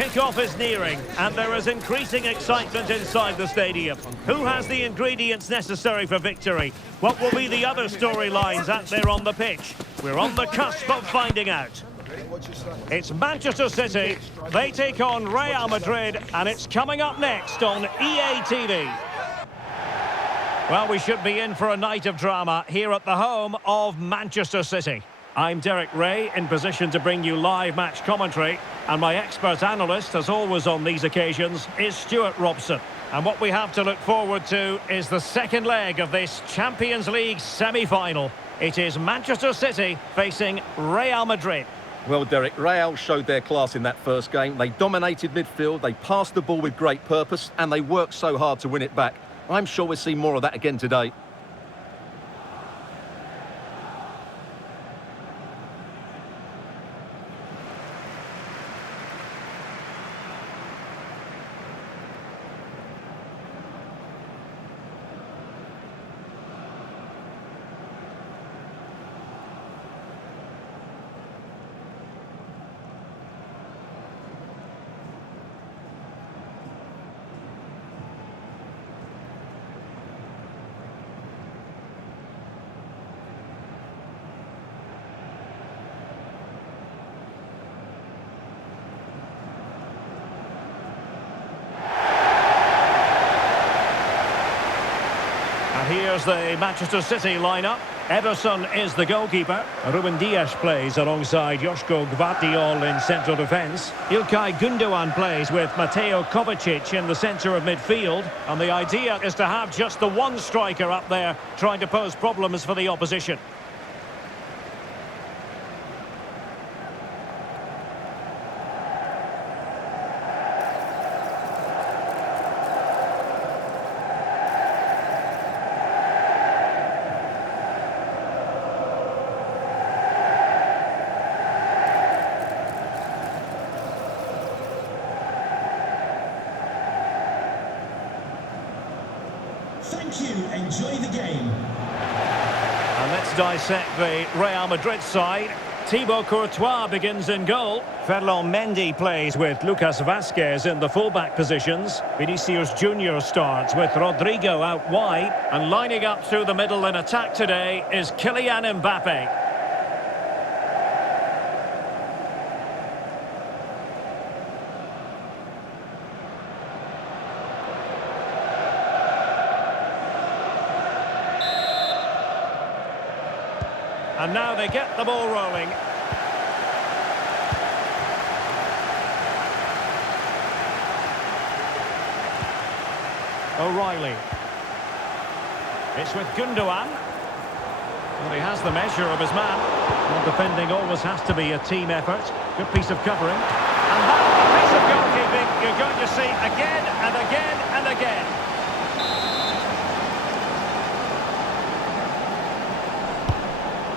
Kick-off is nearing, and there is increasing excitement inside the stadium. Who has the ingredients necessary for victory? What will be the other storylines out there on the pitch? We're on the cusp of finding out. It's Manchester City. They take on Real Madrid, and it's coming up next on EA TV. Well, we should be in for a night of drama here at the home of Manchester City. I'm Derek Ray, in position to bring you live match commentary, and my expert analyst, as always on these occasions, is Stuart Robson. And what we have to look forward to is the second leg of this Champions League semi-final. It is Manchester City facing Real Madrid. Well, Derek, Real showed their class in that first game. They dominated midfield, they passed the ball with great purpose, and they worked so hard to win it back. I'm sure we'll see more of that again today. Here's the Manchester City lineup. Ederson is the goalkeeper. Ruben Dias plays alongside Joško Gvardiol in central defence. Ilkay Gundogan plays with Mateo Kovacic in the centre of midfield. And the idea is to have just the one striker up there trying to pose problems for the opposition. Thank you. Enjoy the game. And let's dissect the Real Madrid side. Thibaut Courtois begins in goal. Ferland Mendy plays with Lucas Vazquez in the fullback positions. Vinicius Junior starts with Rodrigo out wide. And lining up through the middle in attack today is Kylian Mbappe. And now they get the ball rolling. O'Reilly. It's with Gundogan. Well, he has the measure of his man. Well, defending always has to be a team effort. Good piece of covering. And that piece of goalkeeping you're going to see again and again and again.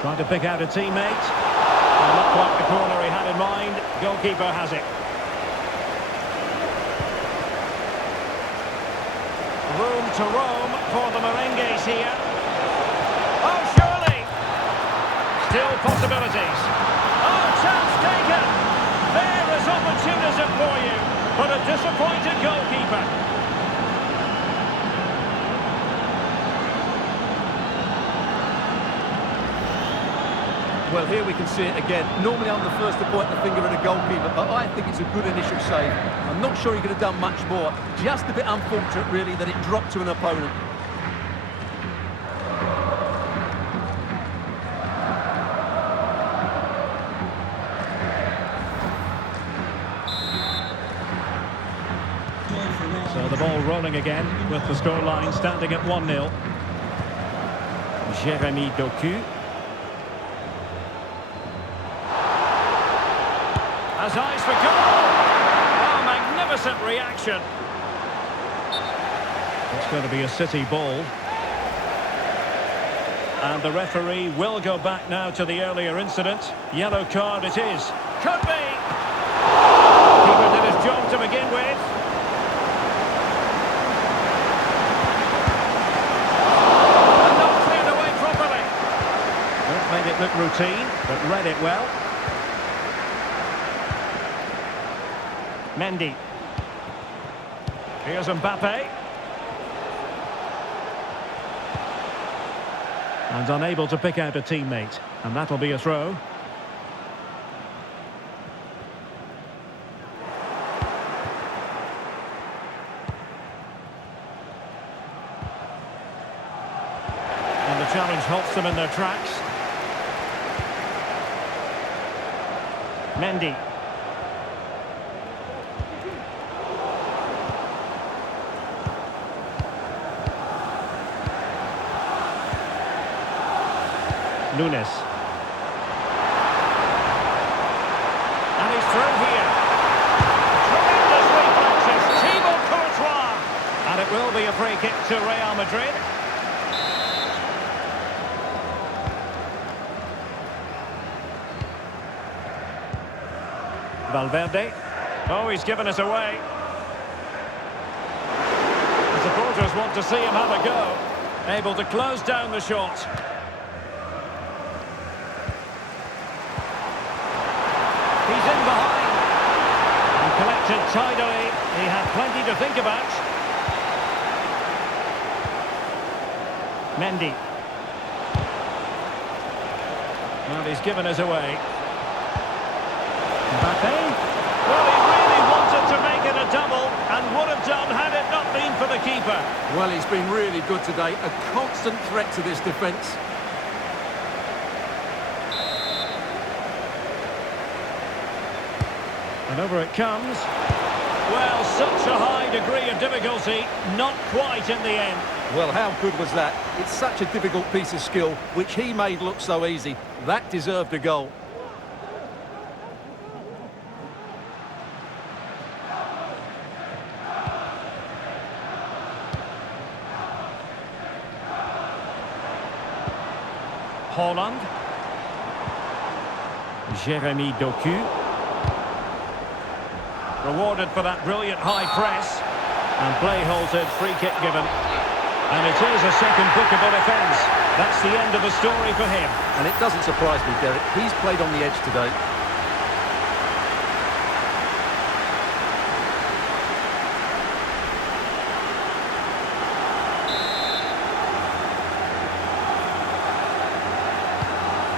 Trying to pick out a teammate. And not quite the corner he had in mind. Goalkeeper has it. Room to roam for the Merengues here. Oh, surely! Still possibilities. Oh, chance taken! There is opportunism for you, but a disappointed goalkeeper. Well, here we can see it again. Normally I'm the first to point the finger at a goalkeeper, but I think it's a good initial save. I'm not sure he could have done much more. Just a bit unfortunate, really, that it dropped to an opponent. So the ball rolling again, with the scoreline standing at 1-0. Jérémy Doku. Has eyes for goal! Oh, magnificent reaction. It's going to be a City ball. And the referee will go back now to the earlier incident. Yellow card it is. Could be! Keeper did his job to begin with. And not cleared away properly. Well, made it look routine, but read it well. Mendy. Here's Mbappe. And unable to pick out a teammate. And that'll be a throw. And the challenge halts them in their tracks. Mendy. Nunes. And he's through here. Tremendous reflexes. Thibaut Courtois. And it will be a free kick to Real Madrid. Valverde. Oh, he's given us away. The supporters want to see him have a go. Able to close down the shot. He's in behind. And collected tidily. He had plenty to think about. Mendy. Well, he's given us away. Mbappe. Well, he really wanted to make it a double and would have done had it not been for the keeper. Well, he's been really good today. A constant threat to this defence. And over it comes. Well, such a high degree of difficulty, not quite in the end. Well, how good was that? It's such a difficult piece of skill, which he made look so easy. That deserved a goal. Haaland. Jeremy Doku. Rewarded for that brilliant high press. And play halted, free kick given. And it is a second bookable offence. That's the end of the story for him. And it doesn't surprise me, Derek. He's played on the edge today.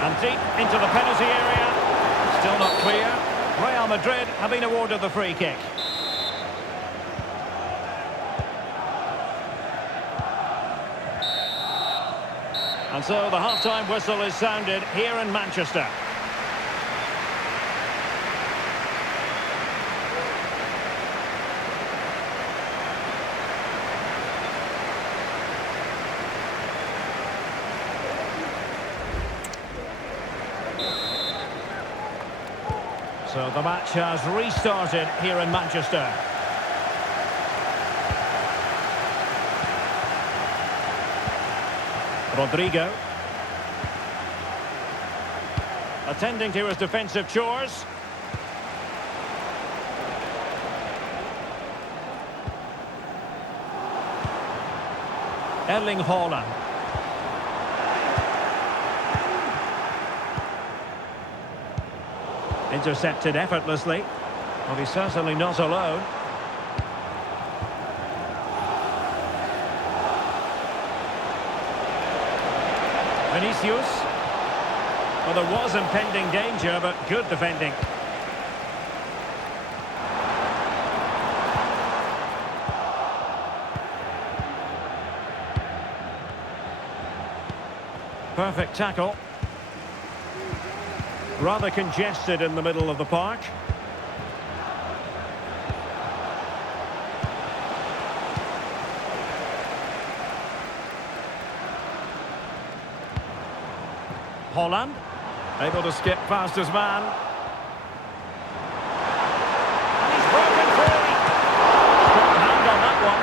And deep into the penalty area. Still not clear. Real Madrid have been awarded the free kick. And so the half-time whistle is sounded here in Manchester. So the match has restarted here in Manchester. Rodrigo. Attending to his defensive chores. Erling Haaland. Intercepted effortlessly. Well, he's certainly not alone. Vinicius. Well, there was impending danger, but good defending. Perfect tackle. Rather congested in the middle of the park. Haaland, able to skip past his man. And he's broken free. Got the hand on that one.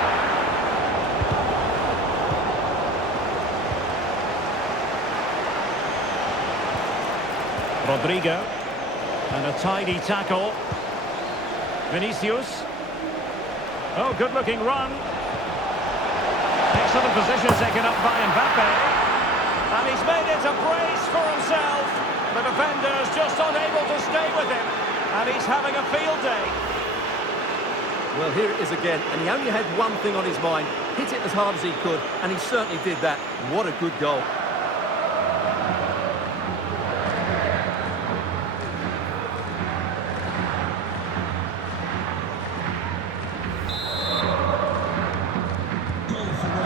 Rodrigo. And a tidy tackle. Vinicius. Oh, good-looking run. Excellent position taken up by Mbappe. And he's made it a brace for himself. The defender's just unable to stay with him. And he's having a field day. Well, here it is again, and he only had one thing on his mind. Hit it as hard as he could, and he certainly did that. What a good goal.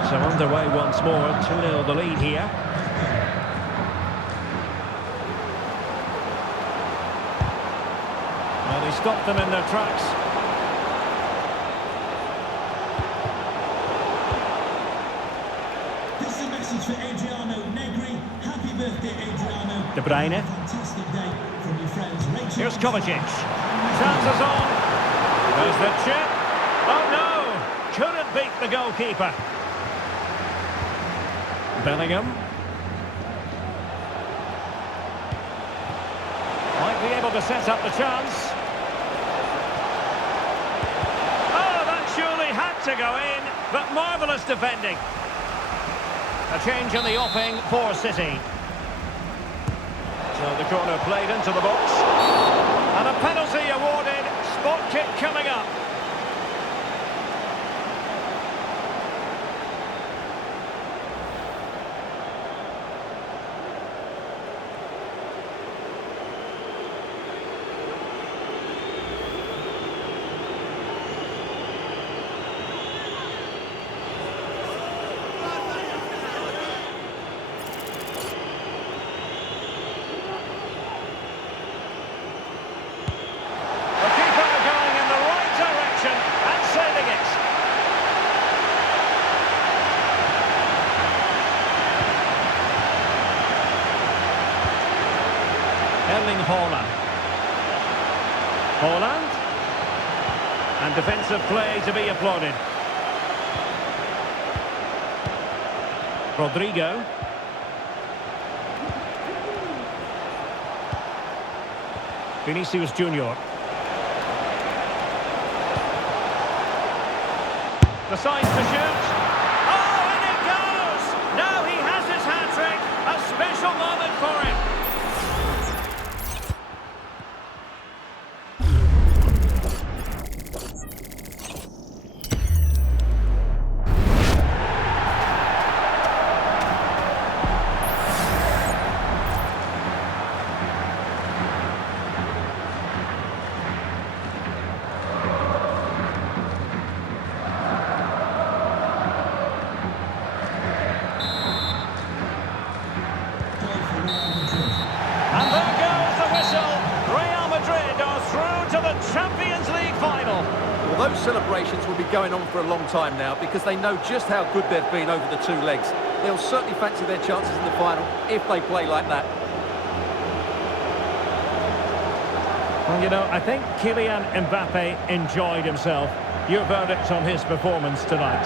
So underway once more, 2-0 the lead here. Well, he stopped them in their tracks. This is a message for Adriano Negri. Happy birthday, Adriano. De Bruyne. Fantastic day from your friends Rachel. Here's Kovacic. Chances on. There's the chip. Oh no! Couldn't beat the goalkeeper. Bellingham. Might be able to set up the chance. Oh, that surely had to go in, but marvellous defending. A change in the offing for City. So the corner played into the box. And a penalty awarded. Spot kick coming up. Haaland. And defensive play to be applauded. Rodrigo. Vinicius Junior. Decides to shoot. Oh, and it goes! Now he has his hat-trick. A special moment for him. And there goes the whistle. Real Madrid are through to the Champions League final. Well, those celebrations will be going on for a long time now because they know just how good they've been over the two legs. They'll certainly fancy their chances in the final if they play like that. Well, you know, I think Kylian Mbappe enjoyed himself. Your verdict on his performance tonight?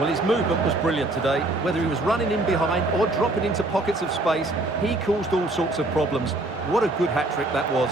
Well, his movement was brilliant today. Whether he was running in behind or dropping into pockets of space, he caused all sorts of problems. What a good hat-trick that was.